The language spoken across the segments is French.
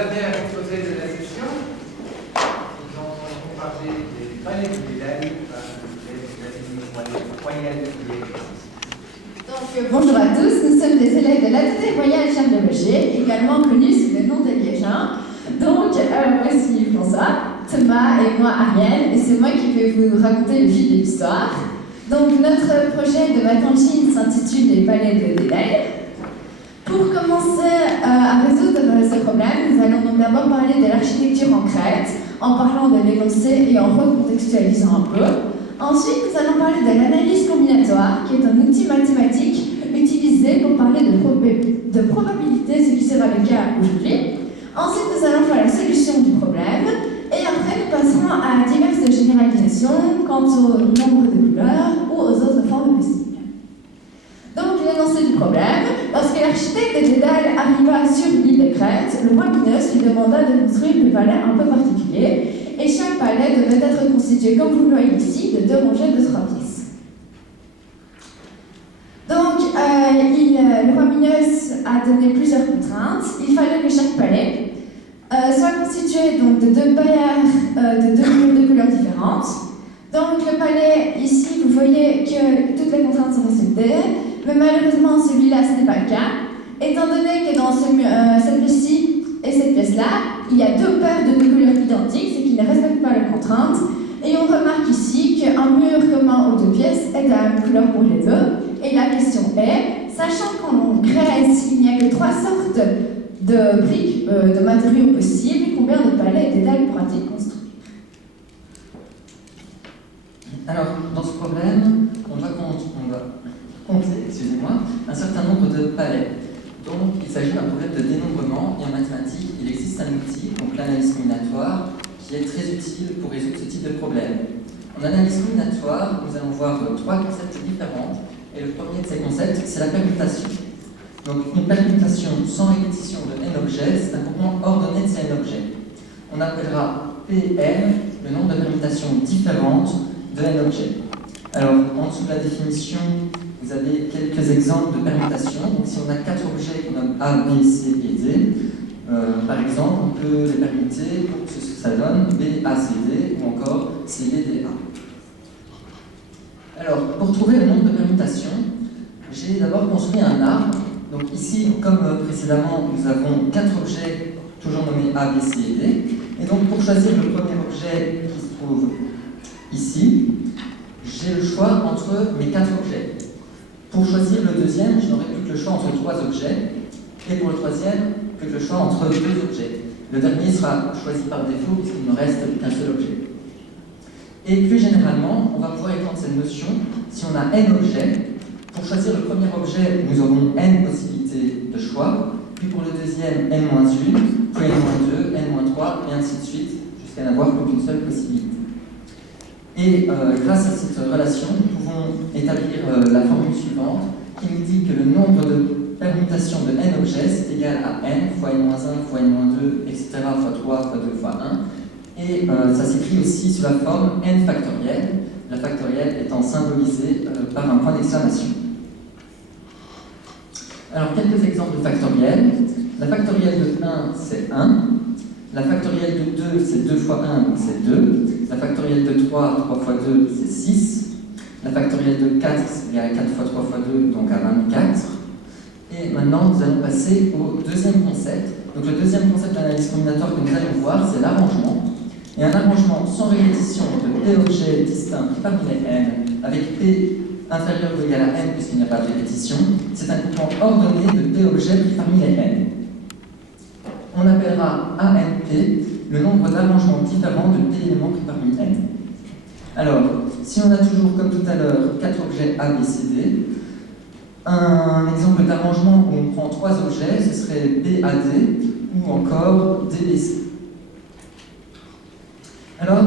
dernier exposé de la session, nous allons parler des palais de Dédale par l'Académie royale qui existe. Donc, bonjour à tous, nous sommes des élèves de l'Atelier Royal Charles de Roger, également connus sous le nom de Liégeois. Donc, voici François, Thomas et moi Ariel, et c'est moi qui vais vous raconter le fil de l'histoire. Donc, notre projet de maths en Chine s'intitule Les palais de Dédale. Pour commencer à résoudre ce problème, nous allons donc d'abord parler de l'architecture en Crète, en parlant de l'énoncé et en recontextualisant un peu. Ensuite, nous allons parler de l'analyse combinatoire, qui est un outil mathématique utilisé pour parler de probabilité, ce qui sera le cas aujourd'hui. Ensuite, nous allons faire la solution du problème. Et après, nous passerons à diverses généralisations quant au nombre de couleurs ou aux autres formes possibles. Donc, l'énoncé du problème. Lorsque l'architecte de Dédale arriva sur l'île de Crète, le roi Minos lui demanda de construire des palais un peu particuliers, et chaque palais devait être constitué, comme vous le voyez ici, de 2 rangées de 3 pièces. Donc, le roi Minos a donné plusieurs contraintes. Il fallait que chaque palais soit constitué donc, de 2 paires de 2 murs de couleurs différentes. Donc, le palais, ici, vous voyez que toutes les contraintes sont respectées. Mais malheureusement, celui-là, ce n'est pas le cas, étant donné que dans cette pièce-ci et cette pièce-là, il y a 2 paires de couleurs identiques, ce qui ne respecte pas les contraintes. Et on remarque ici qu'un mur commun aux 2 pièces est de la même couleur pour les deux. Et la question est, sachant qu'en Grèce, il n'y a que 3 sortes de briques, de matériaux possibles, combien de palais et Dédale pourra-t-il construire? Alors, dans ce problème, on va compter, un certain nombre de palais. Donc, il s'agit d'un problème de dénombrement, et en mathématiques, il existe un outil, donc l'analyse combinatoire, qui est très utile pour résoudre ce type de problème. En analyse combinatoire, nous allons voir 3 concepts différents, et le premier de ces concepts, c'est la permutation. Donc, une permutation sans répétition de n objets, c'est un groupement ordonné de ces n objets. On appellera Pn le nombre de permutations différentes de n objets. Alors, en dessous de la définition, vous avez quelques exemples de permutations. Donc, si on a 4 objets qu'on nomme A, B, C et D, par exemple, on peut les permuter pour que ça donne B, A, C, D ou encore C, B, D, A. Alors, pour trouver le nombre de permutations, j'ai d'abord construit un arbre. Donc, ici, comme précédemment, nous avons 4 objets toujours nommés A, B, C et D. Et donc, pour choisir le premier objet qui se trouve ici, j'ai le choix entre mes 4 objets. Pour choisir le deuxième, je n'aurai plus que le choix entre 3 objets, et pour le troisième, plus que le choix entre 2 objets. Le dernier sera choisi par défaut, puisqu'il ne reste qu'un seul objet. Et plus généralement, on va pouvoir étendre cette notion si on a n objets. Pour choisir le premier objet, nous aurons n possibilités de choix, puis pour le deuxième, n-1, puis n-2, n-3, et ainsi de suite, jusqu'à n'avoir plus qu'une seule possibilité. Et grâce à cette relation, nous pouvons établir la formule suivante qui nous dit que le nombre de permutations de n objets c'est égal à n fois n-1 fois n-2, etc. fois 3 fois 2 fois 1. Et ça s'écrit aussi sous la forme n factorielle, la factorielle étant symbolisée par un point d'exclamation. Alors, quelques exemples de factoriels. La factorielle de 1, c'est 1. La factorielle de 2, c'est 2 fois 1, donc c'est 2. La factorielle de 3, 3 fois 2, c'est 6. La factorielle de 4, c'est égal à 4 fois 3 fois 2, donc à 24. Et maintenant, nous allons passer au deuxième concept. Donc le deuxième concept d'analyse combinatoire que nous allons voir, c'est l'arrangement. Et un arrangement sans répétition de P objets distincts parmi les n, avec P inférieur ou égal à n, puisqu'il n'y a pas de répétition, c'est un groupement ordonné de P objets parmi les n. On appellera ANP le nombre d'arrangements différents de P éléments pris parmi n. Alors, si on a toujours, comme tout à l'heure, 4 objets A, B, C, D, un exemple d'arrangement où on prend 3 objets, ce serait B, A, D, ou encore D, B, C. Alors,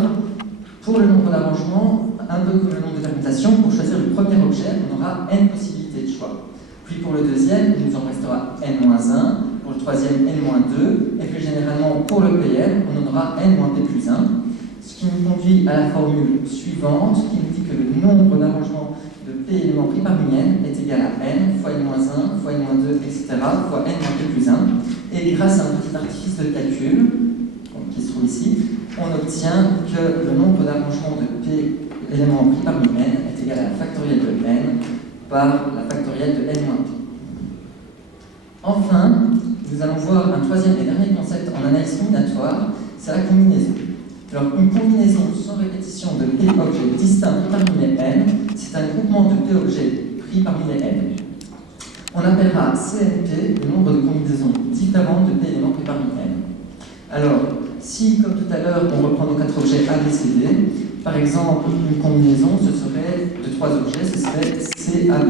pour le nombre d'arrangements, un peu comme le nombre de permutations, pour choisir le premier objet, on aura n possibilités de choix. Puis pour le deuxième, il nous en restera n-1, pour le troisième, n-2, et plus généralement, pour le PL, on en aura n-p plus 1, ce qui nous conduit à la formule suivante, qui nous dit que le nombre d'arrangements de P éléments pris parmi n est égal à n fois n-1 fois n-2, etc. fois n-P plus 1. Et grâce à un petit artifice de calcul, qui se trouve ici, on obtient que le nombre d'arrangements de P éléments pris parmi n est égal à la factorielle de n par la factorielle de n-P. Enfin, nous allons voir un troisième et dernier concept en analyse combinatoire, c'est la combinaison. Alors, une combinaison sans répétition de P objets distincts parmi les n, c'est un groupement de P objets pris parmi les n. On appellera CNP le nombre de combinaisons différentes de P éléments pris parmi n. Alors, si, comme tout à l'heure, on reprend nos 4 objets A, B, C, D, par exemple, une combinaison, ce serait de 3 objets, ce serait C, A, B.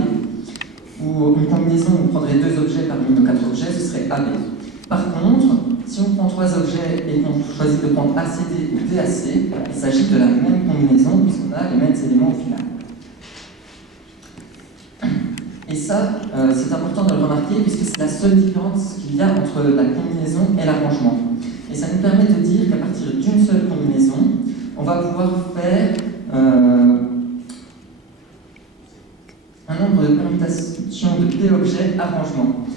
Ou une combinaison où on prendrait 2 objets parmi nos 4 objets, ce serait A, B. Par contre, si on prend 3 objets et qu'on choisit de prendre ACD ou DAC, il s'agit de la même combinaison puisqu'on a les mêmes éléments au final. Et ça, c'est important de le remarquer puisque c'est la seule différence qu'il y a entre la combinaison et l'arrangement. Et ça nous permet de dire qu'à partir d'une seule combinaison, on va pouvoir faire un nombre de permutations de P objets arrangement.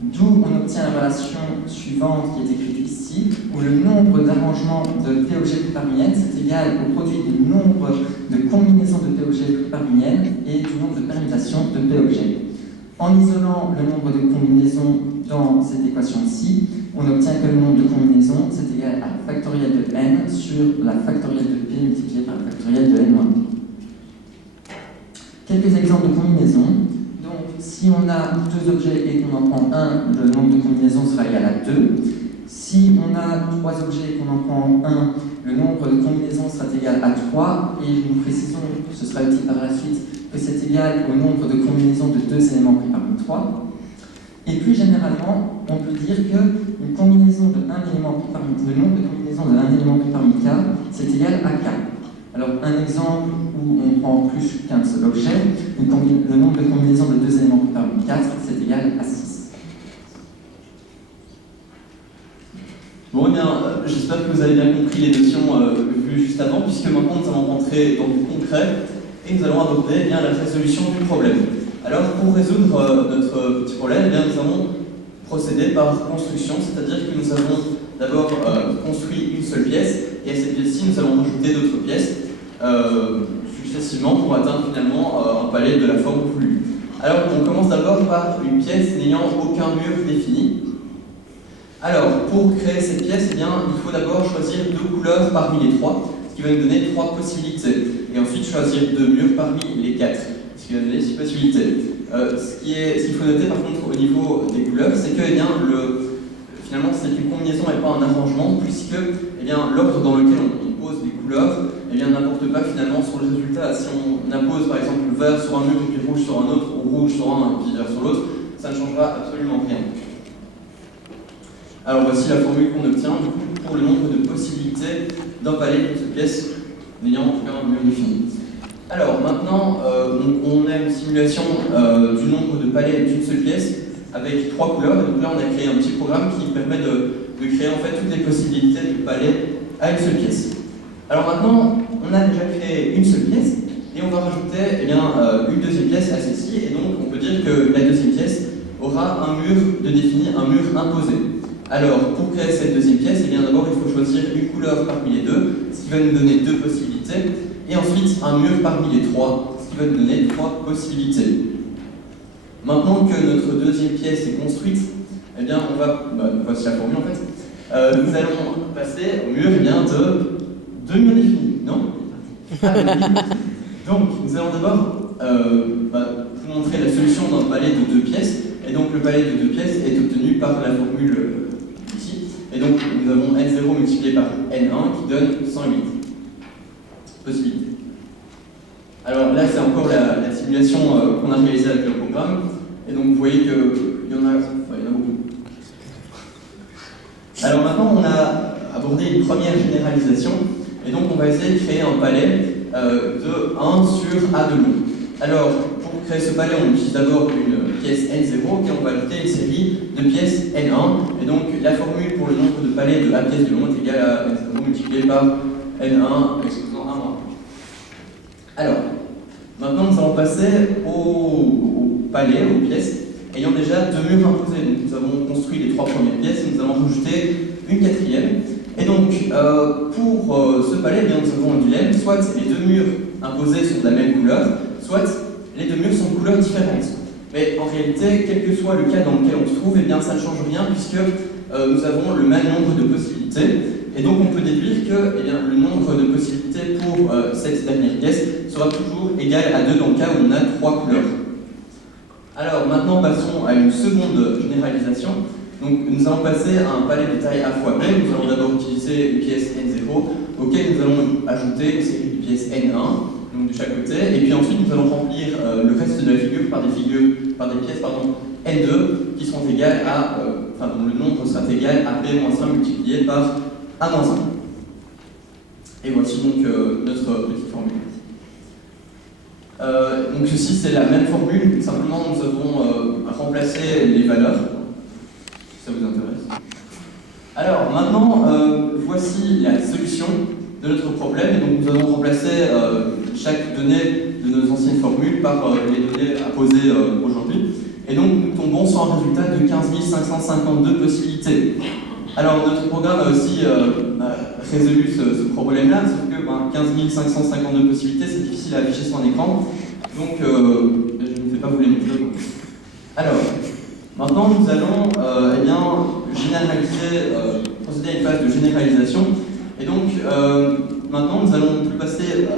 D'où on obtient la relation suivante qui est écrite ici, où le nombre d'arrangements de P objets pris parmi n c'est égal au produit du nombre de combinaisons de P objets pris parmi n et du nombre de permutations de P objets. En isolant le nombre de combinaisons dans cette équation-ci, on obtient que le nombre de combinaisons c'est égal à la factorielle de n sur la factorielle de P multipliée par la factorielle de n-P. Quelques exemples de combinaisons. Donc, si on a 2 objets et qu'on en prend un, le nombre de combinaisons sera égal à 2. Si on a 3 objets et qu'on en prend un, le nombre de combinaisons sera égal à 3. Et nous précisons, ce sera utile par la suite, que c'est égal au nombre de combinaisons de 2 éléments pris parmi 3. Et plus généralement, on peut dire qu'une combinaison de 1 élément pris parmi le nombre de combinaisons de 1 élément pris parmi k, c'est égal à k. Alors, un exemple où on prend plus qu'un seul objet, le nombre de combinaisons de 2 éléments pris parmi 4, c'est égal à 6. Bon, eh bien, j'espère que vous avez bien compris les notions vues juste avant, puisque maintenant nous allons rentrer dans du concret et nous allons aborder bien la résolution du problème. Alors, pour résoudre notre petit problème, eh bien, nous allons procéder par construction, c'est-à-dire que nous avons d'abord construit une seule pièce, et à cette pièce-ci, nous allons rajouter d'autres pièces successivement pour atteindre finalement un palais de la forme voulue. Alors, on commence d'abord par une pièce n'ayant aucun mur défini. Alors, pour créer cette pièce, eh bien, il faut d'abord choisir 2 couleurs parmi les 3, ce qui va nous donner 3 possibilités. Et ensuite, choisir 2 murs parmi les 4, ce qui va nous donner 6 possibilités. Ce qu'il faut noter par contre au niveau des couleurs, c'est que eh bien, finalement, c'est une combinaison et pas un arrangement, puisque eh bien, l'ordre dans lequel on pose des couleurs eh bien, n'importe pas finalement sur le résultat. Si on impose par exemple le vert sur un mur, puis rouge sur un autre, ou rouge sur un, et puis vert sur l'autre, ça ne changera absolument rien. Alors voici la formule qu'on obtient du coup, pour le nombre de possibilités d'un palais d'une seule pièce n'ayant aucun mur défini. Alors maintenant, on a une simulation du nombre de palais d'une seule pièce avec 3 couleurs. Donc là, on a créé un petit programme qui permet de créer en fait toutes les possibilités de palais à une seule pièce. Alors maintenant, on a déjà créé une seule pièce et on va rajouter eh bien, une deuxième pièce à celle-ci. Et donc, on peut dire que la deuxième pièce aura un mur de défini, un mur imposé. Alors, pour créer cette deuxième pièce, eh bien d'abord, il faut choisir une couleur parmi les 2, ce qui va nous donner 2 possibilités, et ensuite un mur parmi les 3, ce qui va nous donner 3 possibilités. Maintenant que notre deuxième pièce est construite, eh bien, on va, voici la formule en fait, nous allons passer au mur eh bien, de 2 murs définis, non? Donc, nous allons d'abord vous montrer la solution d'un palais de 2 pièces, et donc le palais de 2 pièces est obtenu par la formule ici, et donc nous avons n0 multiplié par n1 qui donne 108 possibilités. Alors là, c'est encore la simulation qu'on a réalisée avec le programme, et donc vous voyez qu'il y en a beaucoup. Alors maintenant, on a abordé une première généralisation, et donc on va essayer de créer un palais de 1 sur A de long. Alors, pour créer ce palais, on utilise d'abord une pièce N0, et on va ajouter une série de pièces N1, et donc la formule pour le nombre de palais de A pièces de long est égale à N0 multiplié par N1 exposant 1 moins. Alors, Maintenant, nous allons passer au palais, aux pièces, ayant déjà 2 murs imposés. Donc, nous avons construit les 3 premières pièces, et nous allons rajouter une 4e. Et donc, pour ce palais, eh bien, nous avons un dilemme, soit les 2 murs imposés sont de la même couleur, soit les 2 murs sont de couleurs différentes. Mais en réalité, quel que soit le cas dans lequel on se trouve, eh bien, ça ne change rien puisque nous avons le même nombre de possibilités. Et donc, on peut déduire que eh bien, le nombre de possibilités pour cette dernière pièce sera toujours égal à 2 dans le cas où on a 3 couleurs. Alors, maintenant, passons à une seconde généralisation. Donc, nous allons passer à un palais de taille A fois B. Nous allons d'abord utiliser une pièce N0, auquel nous allons ajouter une série de pièces N1, donc de chaque côté. Et puis ensuite, nous allons remplir le reste de la figure par des pièces N2 qui seront égales à, dont le nombre sera égal à B-1 multiplié par A-1. Et voici donc notre petite formule. Donc ceci, c'est la même formule, simplement nous avons remplacé les valeurs. Ça vous intéresse? Alors maintenant, voici la solution de notre problème. Et donc nous allons remplacer chaque donnée de nos anciennes formules par les données à poser aujourd'hui. Et donc nous tombons sur un résultat de 15 552 possibilités. Alors notre programme a aussi résolu ce problème-là, sauf que 15 552 possibilités, c'est difficile à afficher sur un écran. Donc je ne vais pas vous les montrer. Alors, maintenant, nous allons généraliser, procéder à une phase de généralisation. Et donc, maintenant, nous allons plus passer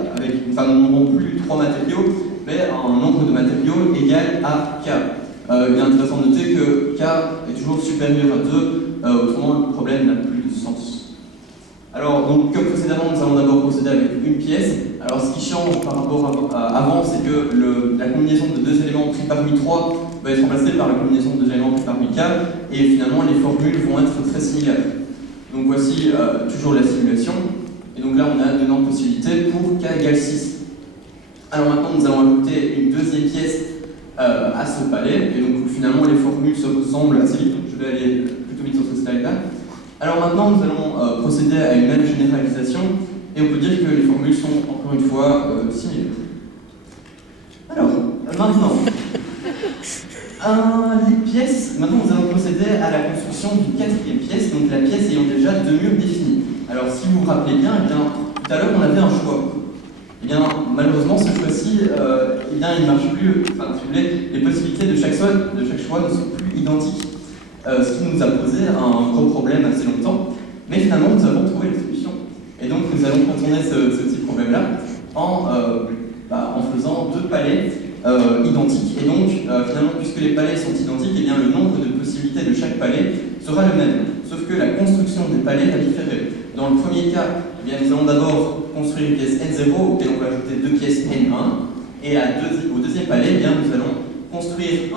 nous n'aurons plus 3 matériaux, mais un nombre de matériaux égal à K. Il est intéressant de noter que K est toujours supérieur à 2, autrement le problème n'a plus de sens. Alors, donc, comme précédemment, nous allons d'abord procéder avec une pièce. Alors, ce qui change par rapport à avant, c'est que la combinaison de 2 éléments pris parmi 3 va être remplacée par la combinaison de 2 éléments pris parmi K, et finalement, les formules vont être très similaires. Donc, voici toujours la simulation. Et donc là, on a 2 nombres de possibilités pour K égale 6. Alors maintenant, nous allons ajouter une deuxième pièce à ce palais, et donc finalement, les formules se ressemblent assez vite. Je vais aller plutôt vite sur ce slide-là. Alors maintenant, nous allons procéder à une même généralisation, et on peut dire que les formules sont encore une fois similaires. Alors, maintenant, les pièces, maintenant nous allons procéder à la construction d'une 4e pièce, donc la pièce ayant déjà 2 murs définis. Alors si vous vous rappelez bien, tout à l'heure on avait un choix. Eh bien, malheureusement, ce fois-ci, il ne marche plus, si vous voulez, les possibilités de chaque choix ne sont plus identiques. Ce qui nous a posé un gros problème assez longtemps, mais finalement nous avons trouvé une solution. Et donc nous allons contourner ce petit problème-là en faisant 2 palais identiques. Et donc finalement, puisque les palais sont identiques, eh bien, le nombre de possibilités de chaque palais sera le même. Sauf que la construction des palais va différer. Dans le premier cas, eh bien, nous allons d'abord construire une pièce N0 auquel on va ajouter 2 pièces N1. Et au deuxième palais, eh bien, nous allons construire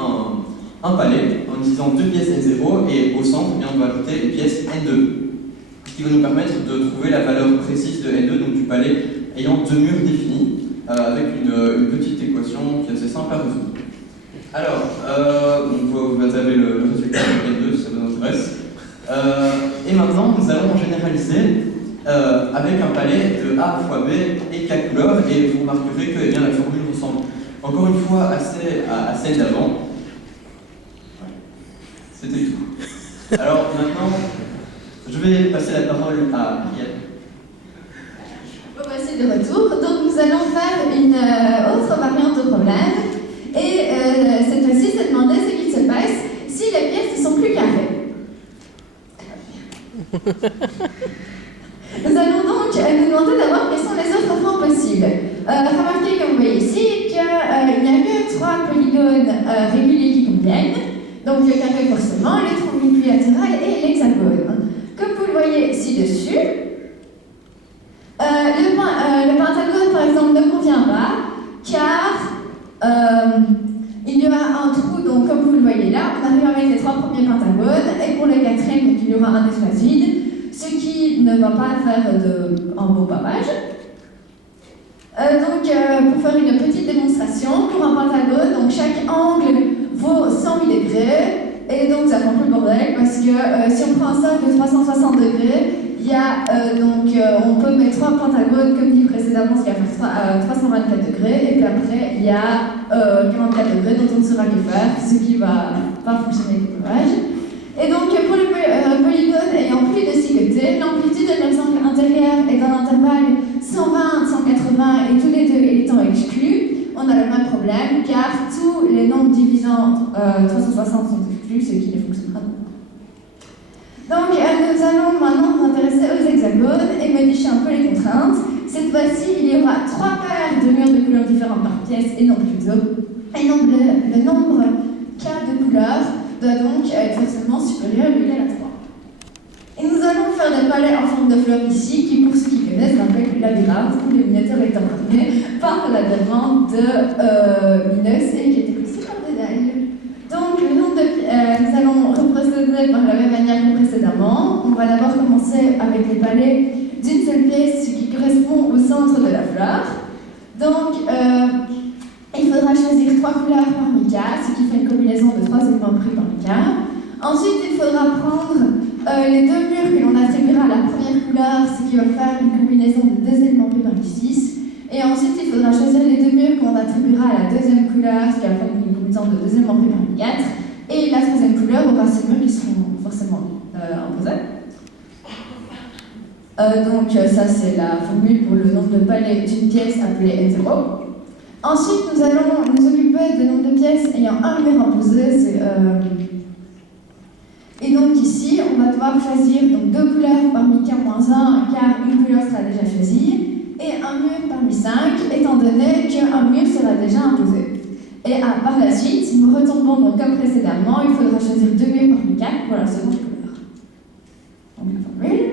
un palais en utilisant 2 pièces N0 et au centre, eh bien, on va ajouter une pièce N2. Ce qui va nous permettre de trouver la valeur précise de N2, donc du palais ayant 2 murs définis, avec une petite équation qui est assez simple à résoudre. Alors, vous avez le résultat de N2 si ça vous intéresse. Et maintenant, nous allons généraliser avec un palais de A fois B et K couleurs, et vous remarquerez que la formule ressemble encore une fois à celle d'avant. C'était tout. Alors maintenant, je vais passer la parole à Yann. Voici de retour. Donc nous allons faire une autre variante de problème. Et cette fois-ci, c'est demander ce qu'il se passe si les pièces ne sont plus carrées. Nous allons donc nous demander d'abord quelles sont les autres formes possibles. Remarquez, comme vous voyez ici, qu'il n'y a que 3 polygones réguliers qui conviennent. Donc le carré forcément, le triangle équilatéral et l'hexagone. Comme vous le voyez ci-dessus, le pentagone par exemple ne convient pas, car il y aura un trou, donc comme vous le voyez là, on arrive avec les 3 premiers pentagones, et pour le 4e, il y aura un espace vide, ce qui ne va pas faire un beau pavage. Pour faire une petite démonstration, pour un pentagone, donc chaque angle vaut 108 degrés, et donc ça prend plus le bordel, parce que si on prend un cercle de 360 degrés, il y on peut mettre 3 pentagones, comme dit précédemment, ce qui va faire 324 degrés, et puis après, il y a 44 degrés dont on ne saura que faire, ce qui va pas fonctionner avec le colorage. Et donc, pour les polygones ayant plus de 6 côtés, l'amplitude de l'axe intérieur est dans l'intervalle 120, 180 et tous les deux étant exclus, on a le même problème, car tous les nombres divisant 360 sont exclus, ce qui ne fonctionnera pas. Donc, nous allons maintenant nous intéresser aux hexagones et modifier un peu les contraintes. Cette fois-ci, il y aura 3 paires de murs de couleurs différentes par pièce et non plus 2. Et donc, le nombre K de couleurs doit donc être forcément supérieur ou égal à 3. Et nous allons faire des palais en forme de fleurs ici, qui, pour ceux qui connaissent, rappellent le labyrinthe où le miniature est incarné par le labyrinthe de Minos et qui est écouté par Dédale. Donc, nous allons reprocéder par la même manière que précédemment. On va d'abord commencer avec les palais d'une seule pièce, ce qui correspond au centre de la fleur. Donc, il faudra choisir 3 couleurs par mica, ce qui fait une combinaison de 3 éléments pris par mica. Ensuite, il faudra prendre les 2 murs que l'on attribuera à la première couleur, ce qui va faire une combinaison de 2 éléments pris par mi6. Et ensuite, il faudra choisir les 2 murs qu'on attribuera à la deuxième couleur, ce qui va faire une combinaison de 2 éléments pris par mi4. Et la troisième couleur aura ces murs qui seront forcément imposés. Donc ça c'est la formule pour le nombre de palais d'une pièce appelée N0. Ensuite nous allons nous occuper du nombre de pièces ayant un mur imposé. Et donc ici on va devoir choisir donc 2 couleurs parmi K-1 car une couleur sera déjà choisie et un mur parmi 5 étant donné qu'un mur sera déjà imposé. Et par la suite, nous retombons donc comme précédemment, il faudra choisir 2 murs parmi 4 pour la seconde couleur. Donc la formule.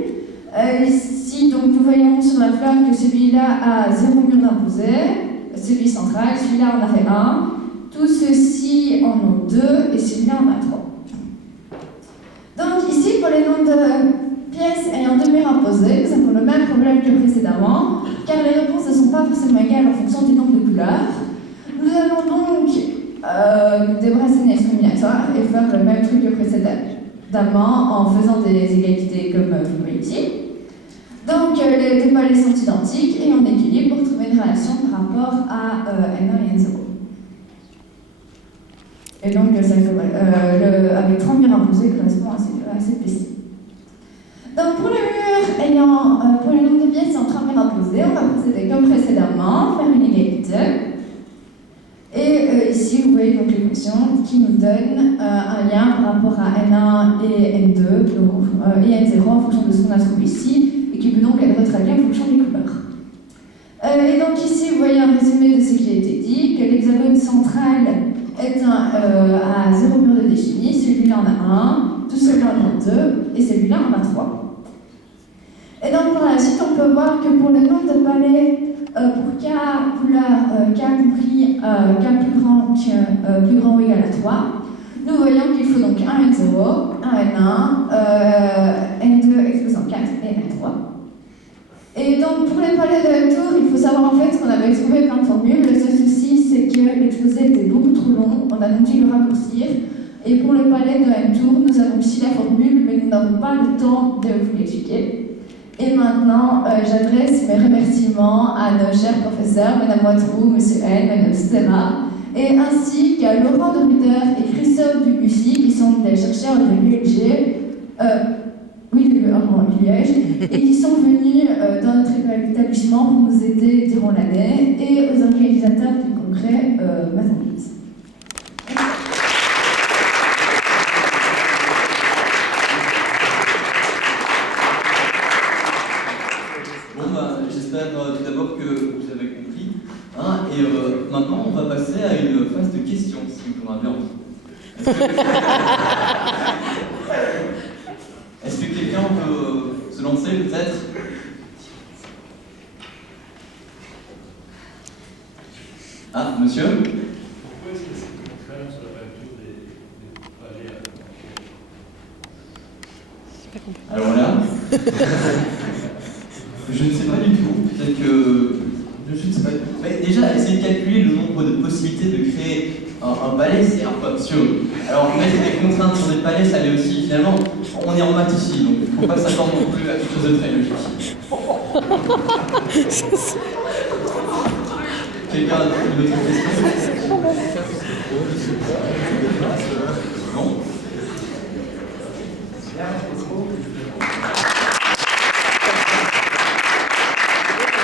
Ici, donc, nous voyons sur la fleur que celui-là a 0 mur d'imposé, celui central, celui-là en a fait 1, tous ceux-ci en ont 2 et celui-là en a 3. Donc ici, pour les nombres de pièces ayant 2 murs imposés, nous avons le même problème que précédemment, car les réponses ne sont pas forcément égales en fonction du nombre de couleurs. Nous allons donc débrasser une discriminatoire et faire le même truc que précédemment en faisant des égalités comme vous voyez ici. Donc les 2 palais sont identiques et on équilibre pour trouver une relation par rapport à N1 et N0. Et donc avec 3 murs imposés correspond à cette pièce. Donc pour les murs ayant pour les nombres de pièces ayant 3 murs imposés, on va procéder comme précédemment, faire une égalité. Et ici, vous voyez donc l'équation qui nous donne un lien par rapport à N1 et N2 donc, et N0 en fonction de ce qu'on a trouvé ici et qui peut donc être traduit en fonction des couleurs. Et donc ici, vous voyez un résumé de ce qui a été dit, que l'hexagone central est à 0 mur de défini, celui-là en a 1, tout celui-là en a 2 et celui-là en a 3. Et donc par la suite, on peut voir que pour le nombre de palais pour K couleur, K compris, K plus grand ou égal à 3, nous voyons qu'il faut donc un N0, un N1, N2 exposant 4 et N3. Et donc pour les palais de N-tour, il faut savoir en fait qu'on avait trouvé plein de formules. Le seul souci, c'est que l'exposé était beaucoup trop long, on a donc dû le raccourcir. Et pour le palais de N-tour, nous avons ici la formule, mais nous n'avons pas le temps de vous l'expliquer. Et maintenant, j'adresse mes remerciements à nos chers professeurs, Madame Watrou, Monsieur N, Madame Stella, et ainsi qu'à Laurent de Rutter et Christophe Dubussy, qui sont des chercheurs de l'ULG, Liège, et qui sont venus dans notre établissement pour nous aider durant l'année, et aux organisateurs du congrès Mathematics. J'espère tout d'abord que vous avez compris. Et maintenant, on va passer à une phase de questions, si vous voulez bien. Est-ce que quelqu'un peut se lancer, peut-être? Ah, monsieur? Pourquoi est-ce que c'est contraire sur la peinture des palais à Alors là, je ne sais pas du tout. Peut-être que. Je ne sais pas. Mais déjà, essayer de calculer le nombre de possibilités de créer Un palais, c'est un peu absurde. Alors, mettre des contraintes sur des palais, ça l'est aussi. Finalement, on est en maths ici, donc il ne faut pas s'attendre non plus à quelque chose de très logique. Quelqu'un a une autre question? Non?